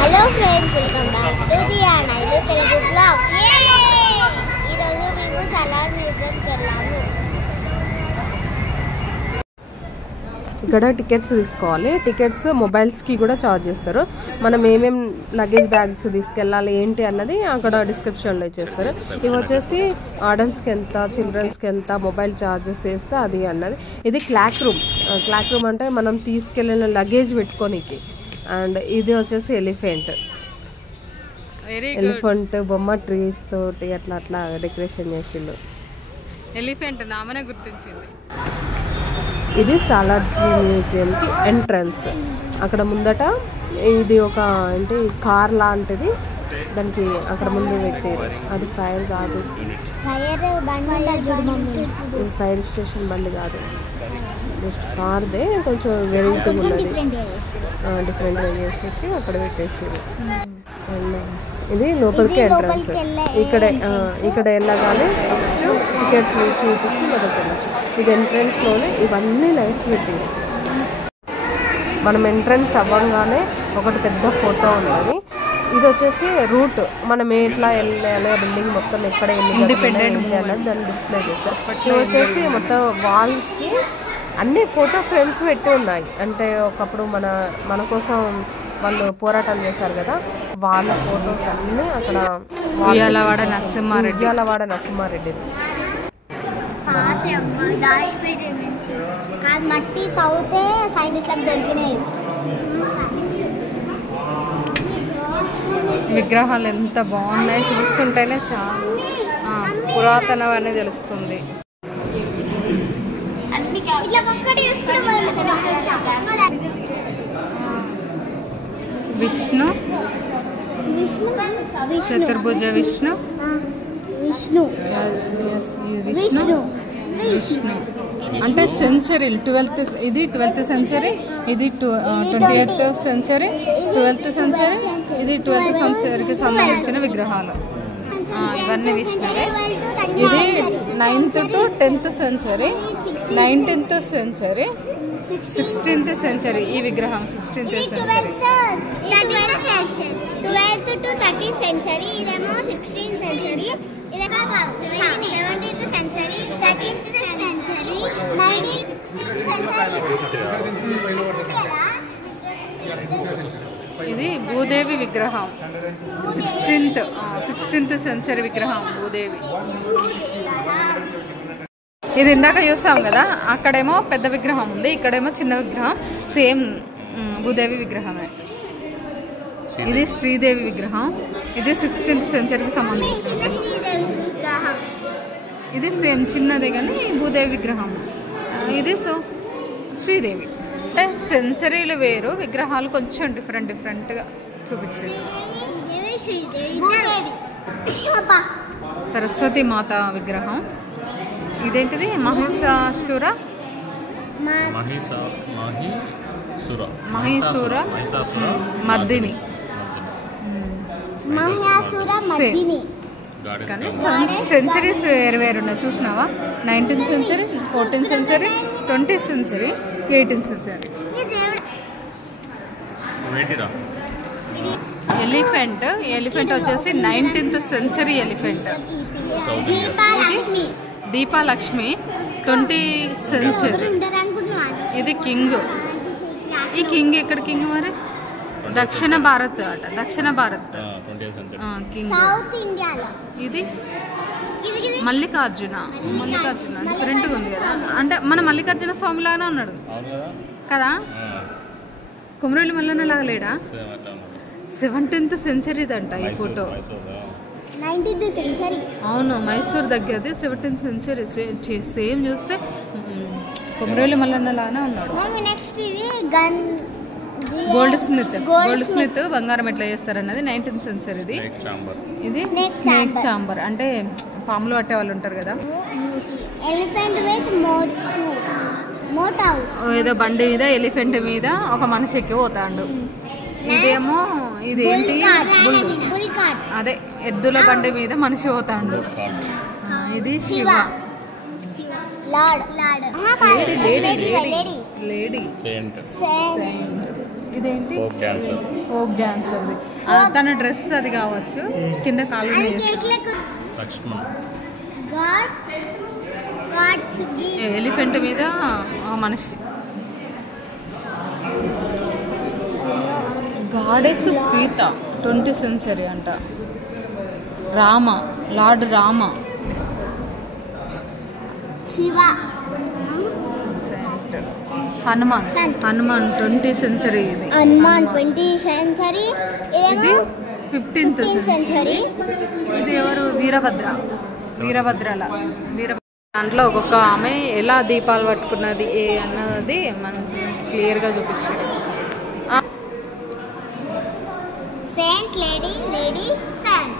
Hello friends, welcome back to Diyana Telugu blogs. ఈరోజు మేము సలార్ మ్యూజియంకి వెళ్ళాము. ఇక్కడ టికెట్స్ తీసుకోవాలి. టికెట్స్ మొబైల్స్కి కూడా ఛార్జ్ చేస్తారు. మనం ఏమేం లగేజ్ బ్యాగ్స్ తీసుకెళ్ళాలి ఏంటి అన్నది అక్కడ డిస్క్రిప్షన్లో ఇచ్చేస్తారు. ఇవి వచ్చేసి అడల్ట్స్కి ఎంత, చిల్డ్రన్స్కి ఎంత, మొబైల్ ఛార్జెస్ వేస్తే అది అన్నది. ఇది క్లాక్ రూమ్. క్లాక్ రూమ్ అంటే మనం తీసుకెళ్ళిన లగేజ్ పెట్టుకోనికి. అండ్ ఇది వచ్చేసి ఎలిఫెంట్ బొమ్మ ట్రీస్ తోటి అట్లా అట్లా డెకరేషన్ చేసిండు. ఎలిఫెంట్ నామనే గుర్తించింది. ఇది సాలార్ మ్యూజియంకి ఎంట్రన్స్. అక్కడ ముందట ఇది ఒక అంటే కార్ లాంటిది, దానికి అక్కడ ముందు పెట్టారు. అది ఫైర్ కాదు, ఫైర్ స్టేషన్ బండి కాదు, జస్ట్ కార్దే. కొంచెం వెరైటీ ఉన్నది, డిఫరెంట్గా చేసేసి అక్కడ పెట్టేసారు. ఇది లోపలికి ఎంట్రన్స్. ఇక్కడ వెళ్ళగానే ఫస్ట్ టికెట్స్ చూపించి మొదలు వెళ్ళచ్చు. ఇది ఎంట్రన్స్లోనే ఇవన్నీ లైట్స్ పెట్టింది. మనం ఎంట్రన్స్ అవ్వగానే ఒకటి పెద్ద ఫోటో ఉన్నది. ఇది వచ్చేసి రూట్, మనం ఎట్లా వెళ్ళాలి, బిల్డింగ్ మొత్తం ఎక్కడ ఇండిపెండెంట్ అన్నది దాన్ని డిస్ప్లే చేస్తారు. ఇది వచ్చేసి మొత్తం వాల్స్కి అన్ని ఫోటో ఫ్రేమ్స్ పెట్టి ఉన్నాయి. అంటే ఒకప్పుడు మన కోసం వాళ్ళు పోరాటాలు చేశారు కదా, వాళ్ళ ఫొటోస్ అన్నీ అక్కడ. ఉయ్యాలవాడ నరసింహారెడ్డి మట్టి తవ్వుతే సైంటిస్ట్లకు దొరికినాయి. విగ్రహాలు ఎంత బాగున్నాయి, చూస్తుంటేనే చాలా పురాతనం అనేది తెలుస్తుంది. విష్ణు చతుర్భుజ విష్ణు అంటే సెంచరీ 12th, ఇది 12th సెంచరీ, ఇది 20th సెంచరీ, 12th సెంచరీ, ఇది 12th సెంచరీకి సంబంధించిన విగ్రహాలు. ఇవన్నీ విష్ణువే. ఇది 9th to 10th century, 19th century, 16th century. ఈ విగ్రహం 16th century. 12th to 13th century, ఇదేమో 16th century, 17th century, 13th century, 19th ఇది భూదేవి విగ్రహం, 16th సెంచరీ విగ్రహం భూదేవి. ఇది ఇందాక చూస్తాం కదా, అక్కడేమో పెద్ద విగ్రహం ఉంది, ఇక్కడేమో చిన్న విగ్రహం. సేమ్ భూదేవి విగ్రహమే. ఇది శ్రీదేవి విగ్రహం. ఇది 16th సెంచరీకి సంబంధించింది. ఇది సేమ్ చిన్నదే కానీ భూదేవి విగ్రహం. ఇది శ్రీదేవి. అంటే సెంచరీలు వేరు, విగ్రహాలు కొంచెం డిఫరెంట్గా చూపించారు. సరస్వతి మాత విగ్రహం. ఇదేంటిది? మహిషాసుర మర్దిని. కానీ సెంచరీస్ వేరు ఉన్నాయి, చూసినావా? 19th century, 14th century, 20th century, 18th century. Elephant వచ్చేసి 19th century elephant. Deepalakshmi 20th century. ఇది కింగ్. ఈ కింగ్ ఎక్కడ కింగ్ మరి? దక్షిణ భారత్ కింగ్. ఇది మల్లికార్జున డిఫరెంట్గా ఉంది కదా. అంటే మన మల్లికార్జున స్వామి లాగానే ఉన్నాడు కదా, కొమరవెల్లి మల్లన్న లాగా లేడా? 17th సెంచరీది అంట ఈ ఫోటో. 19th century. అవును, మైసూర్ దగ్గరది 17th సెంచరీ. సేమ్ చూస్తే కొమరవెల్లి మల్లన్న లాగానే ఉన్నాడు. గోల్డ్ స్మిత్ బంగారం ఎట్లా చేస్తారన్నది 19th సెంచరీది. ఇది స్నేక్ చాంబర్, అంటే పాములు పట్టే వాళ్ళు ఉంటారు కదా. ఏదో బండి మీద ఎలిఫెంట్ మీద ఒక మనిషి ఎక్కి పోతాడు. ఇదేమో ఇదేంటి? అదే ఎద్దుల బండి మీద మనిషి పోతాడు. ఇది శివ. లేడీ. ఇదేంటి? ఫోక్ డ్యాన్స్ అది తన డ్రెస్ అది కావచ్చు కింద కాలు ఎలిఫెంట్ మీద మనిషి గాడెస్ సీత 20th century అంట Rama lord Rama Shiva Hanuman 20th century ఇది హనుమాన్ 20th century ఇది 15th century ఇది ఎవరు వీరభద్రల దాంట్లో ఒక్కొక్క ఆమె ఎలా దీపాలు పట్టుకున్నది అన్నది మనకి క్లియర్గా చూపించారు. Saint lady saint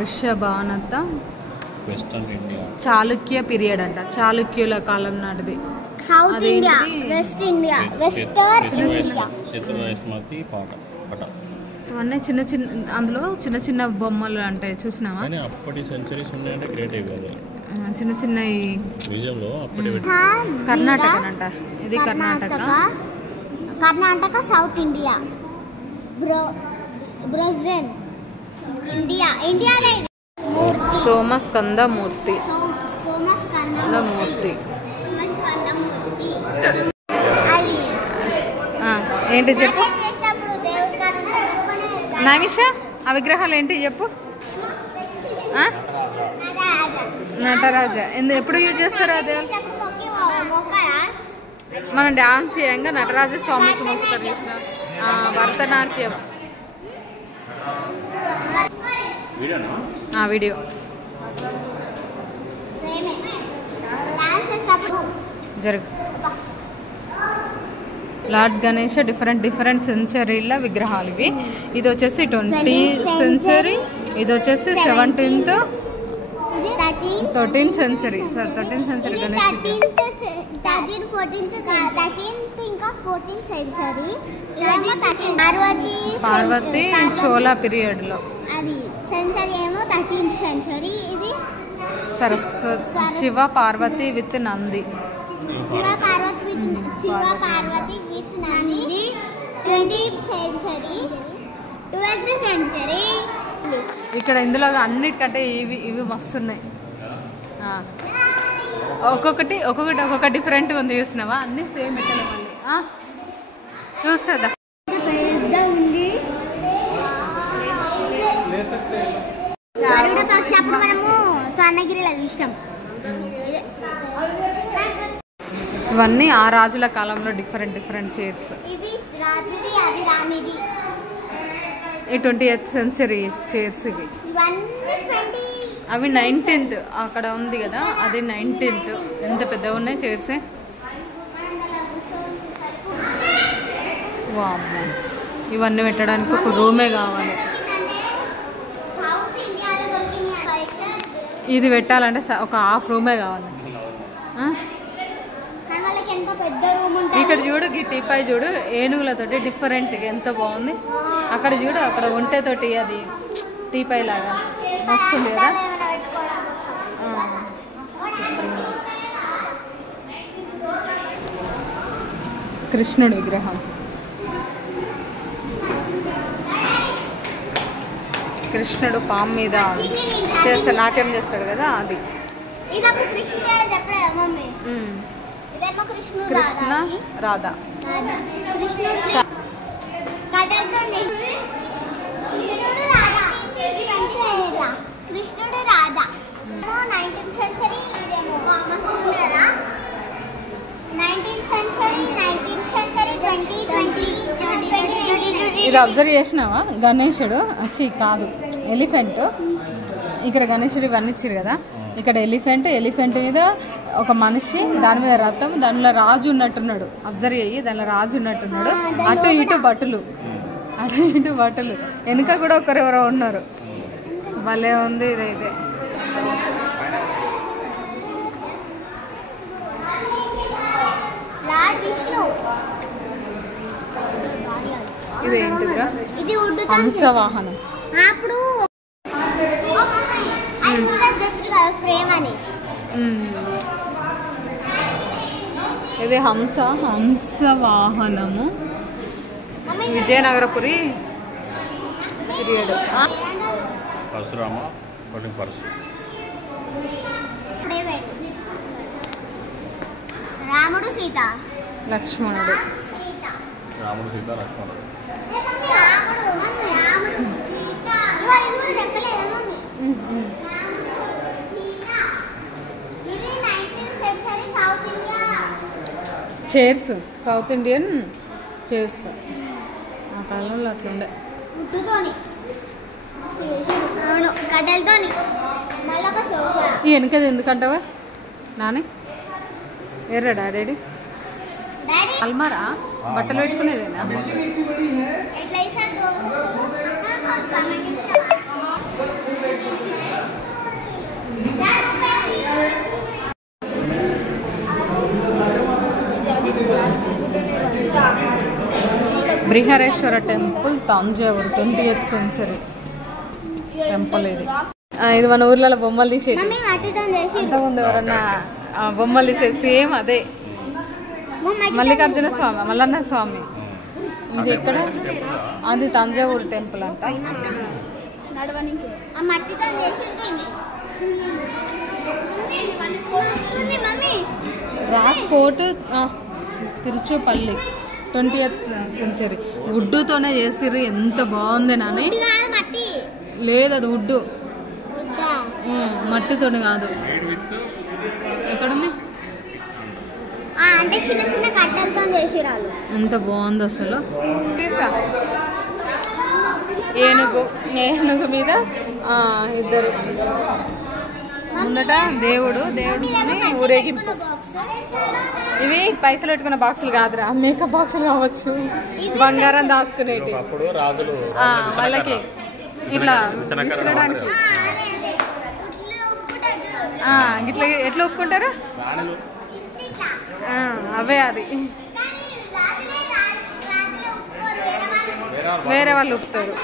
Rishabhanatha Chalukya period అంట, చాళుక్యుల కాలం నాటిది. South India, west India, western India. అవన్నీ చిన్న చిన్న అందులో చిన్న చిన్న బొమ్మలు అంటే చూసినావా? చిన్న చిన్న కర్ణాటక అంట. ఇది Karnataka south India, Brazil India. Somaskanda Murti. ఏంటి చెప్పు నమిష, ఆ విగ్రహాలు ఏంటి చెప్పు? నటరాజ. ఎప్పుడు యూజ్ చేస్తారు అదే? మనం డాన్స్ చేయంగా నటరాజ స్వామికి మొక్కుతారు చూసిన భరతనాట్యం వీడియో జరుగు. లార్డ్ గణేష్ డిఫరెంట్ సెంచరీల విగ్రహాలు ఇవి. ఇది వచ్చేసి 20th century, ఇది వచ్చేసి 17th 13th century. Sir 13th century Ganesh Parvati Chola period లో. Saraswati Shiva Parvati with Nandi. Shiva Parvati with Nandi 20th century. ఇక్కడ ఇందులో అన్నిటికంటే ఇవి మస్తున్నాయి. ఒక్కొక్క డిఫరెంట్ ఉంది చూసినావా? అన్ని సేమ్ ఇక్కడ మళ్ళీ చూస్తుందా? అప్పుడు మనము స్వర్ణగిరిలో చూసాం. ఇవన్నీ ఆ రాజుల కాలంలో డిఫరెంట్ చైర్స్. ఈ 20th century చైర్స్ ఇవి. అవి 19th అక్కడ ఉంది కదా, అది 19th. ఎంత పెద్దగా ఉన్నాయి చైర్స్. వామ్మో, ఇవన్నీ పెట్టడానికి ఒక రూమే కావాలి. ఇది పెట్టాలంటే ఒక హాఫ్ రూమే కావాలి. ఇక్కడ చూడు, ఈ టీపై చూడు, ఏనుగులతోటి డిఫరెంట్గా ఎంత బాగుంది. అక్కడ చూడు, అక్కడ ఒంటెతోటి అది టీపై లాగా వస్తుంది కదా. కృష్ణుడి విగ్రహం. కృష్ణుడు పాము మీద నాట్యం చేస్తాడు కదా, అది. కృష్ణ రాధా. కృష్ణుడు Radha 19th century. 19th century 2020. ఇది అబ్జర్వ్ చేసినావా? గణేశుడు కాదు, ఎలిఫెంట్. ఇక్కడ గణేశుడు ఇవన్నీ ఇచ్చారు కదా, ఇక్కడ ఎలిఫెంట్ మీద ఒక మనిషి, దాని మీద రథం, దానిలో రాజు ఉన్నట్టున్నాడు. అబ్జర్వ్ అయ్యి దానిలో రాజు ఉన్నట్టున్నాడు. అటు ఇటు బట్టలు, వెనుక కూడా ఒకరెవరో ఉన్నారు. భలే ఉంది ఇదైతే. ఇదేంటిదిరా? హంసవాహనం. ఇది హంసవాహనము. విజయనగరపురి పీరియడ్. పరశురామ పరశు రాముడు సీత లక్ష్మణుడు. రాముడు సీత లక్ష్మణుడు. చైర్స్ సౌత్ ఇండియన్ చైర్స్ ఆ కాలంలో అట్లుండే. ఈ వెనకది ఎందుకంటావా నాని? ఎర్రా డాడీ అల్మారా బట్టలు పెట్టుకునేదేనా? Brihadeeswara temple Thanjavur 20th century temple ఇది. ఇది మన ఊర్లలో బొమ్మలు తీసేది. అంతకుముందు ఎవరన్నా బొమ్మలు తీసేది సేమ్ అదే. మల్లికార్జున స్వామి మల్లన్న స్వామి. ఇది ఎక్కడ? అది తంజావూరు టెంపుల్ అంట. రాక్ ఫోర్ట్ తిరుచుపల్లి 20th century వుడ్డుతోనే చేసిర్రు. ఎంత బాగుంది నాని. లేదు అది వుడ్డు, మట్టితోని కాదు. ఎక్కడుంది? అంటే చిన్న చిన్న కట్టలతో చేసిరాలు. ఎంత బాగుంది అసలు. ఏనుగు మీద ఇద్దరు ముందట దేవుడిని ఊరేగింపు. ఇవి పైసలు పెట్టుకున్న బాక్సులు కాదురా, మేకప్ బాక్సులు కావచ్చు, బంగారం దాచుకునేటి. వాళ్ళకి ఇట్లా విసరడానికి ఇట్లా ఎట్లా ఒప్పుకుంటారు అవే. అది వేరే వాళ్ళు ఒప్పుతారు.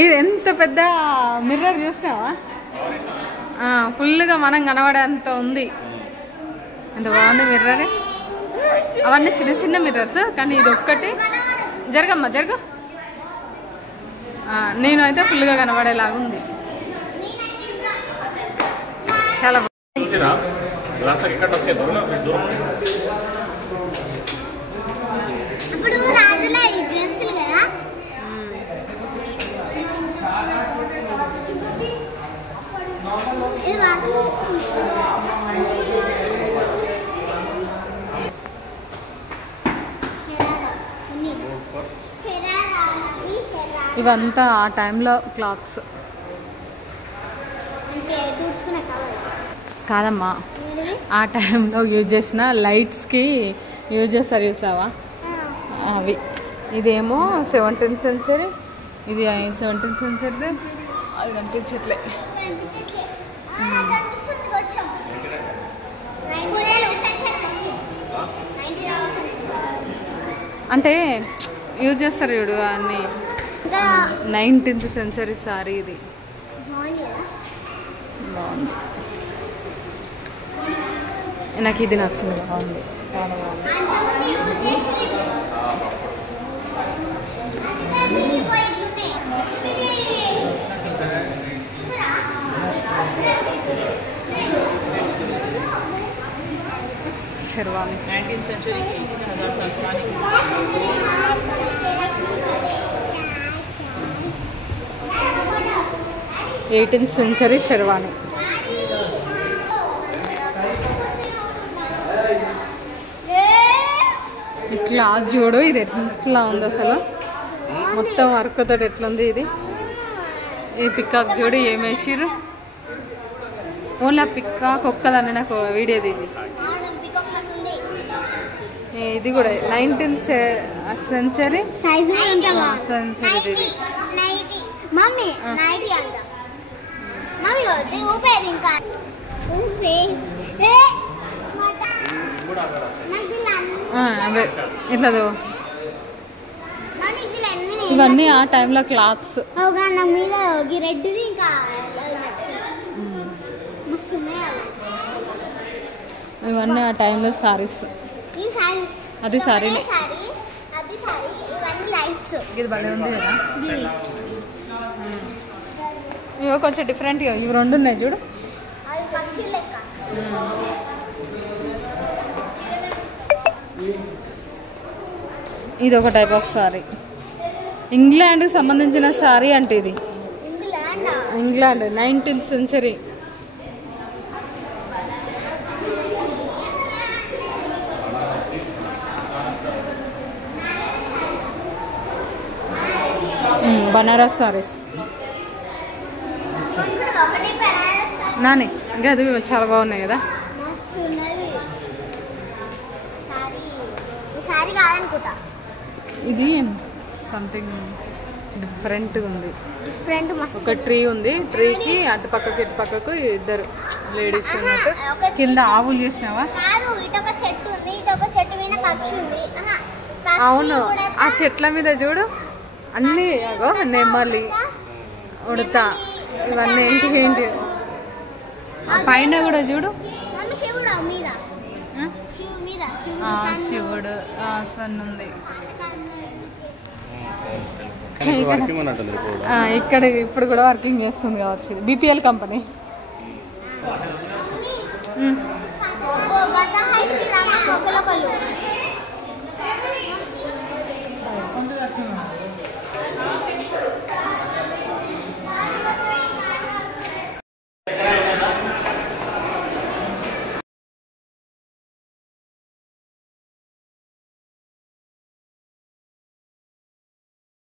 ఇది ఎంత పెద్ద మిర్రర్ చూసినావా? ఫుల్గా మనం కనబడేంత ఉంది. ఎంత బాగుంది మిర్రర్. అవన్నీ చిన్న చిన్న మిర్రర్స్, కానీ ఇది ఒక్కటి. జరగమ్మా జరగ. నేను అయితే ఫుల్గా కనబడేలాగా ఉంది. చాలా ఇవంతా ఆ టైంలో క్లాత్స్ కాదమ్మా, ఆ టైంలో యూజ్ చేసిన లైట్స్కి యూజ్ చేస్తారు చూసావా అవి. ఇదేమో 17th century, ఇది 17th century. అది కనిపించట్లే. అంటే యూజ్ చేస్తారు చూడు అన్ని. 19th century సారీ ఇది. బాగుంది, నాకు ఇది నచ్చింది. బాగుంది, చాలా బాగుంది. Sherwani 19th century 18th century sherwani. ఇట్లా చూడు, ఇది ఎట్లా ఉంది అసలు. మొత్తం వర్క్ తోటి ఎట్లుంది ఇది. ఈ పికాక్ చూడు ఏమేసిర్రు. ఓన్లీ ఆ పికాక్ ఒక్కదాన్ని నాకు వీడియో ఇది. ఇది కూడా 19th century ఇది. అవే ఇట్లా ఇవన్నీ ఆ టైంలో క్లాత్స్. మీద రెడ్ది ఇంకా ఇవన్నీ ఆ టైంలో సారీస్. ఈ సారీస్ అది సారీనే. సారీ అది సారీ, ఇవన్నీ లైట్స్. ఇది భలే ఉంది కదా. ఇవో కొంచెం డిఫరెంట్గా ఇవి రెండు ఉన్నాయి చూడు. అవి పక్షి లెక్క. ఇది ఒక టైప్ ఆఫ్ సారీ. ఇంగ్లాండ్కి సంబంధించిన సారీ అంటే ఇది. England 19th century. Banaras saris. Nani ఇంకా అది చాలా బాగున్నాయి కదా. ఇది సంథింగ్ డిఫరెంట్గా ఉంది. ఒక ట్రీ ఉంది, ట్రీకి అటు పక్కకి ఇటు పక్కకు ఇద్దరు లేడీస్ ఉన్నట్టు. కింద ఆవులు చేసినావా? అవును, ఆ చెట్ల మీద చూడు అన్నీ నెమ్మలి, ఉడత, ఇవన్నీ ఏంటి ఏంటి. పైన కూడా చూడు శివుడు సన్ ఉంది. ఇక్కడ ఇప్పుడు కూడా వర్కింగ్ చేస్తుంది కావచ్చు. BPL company.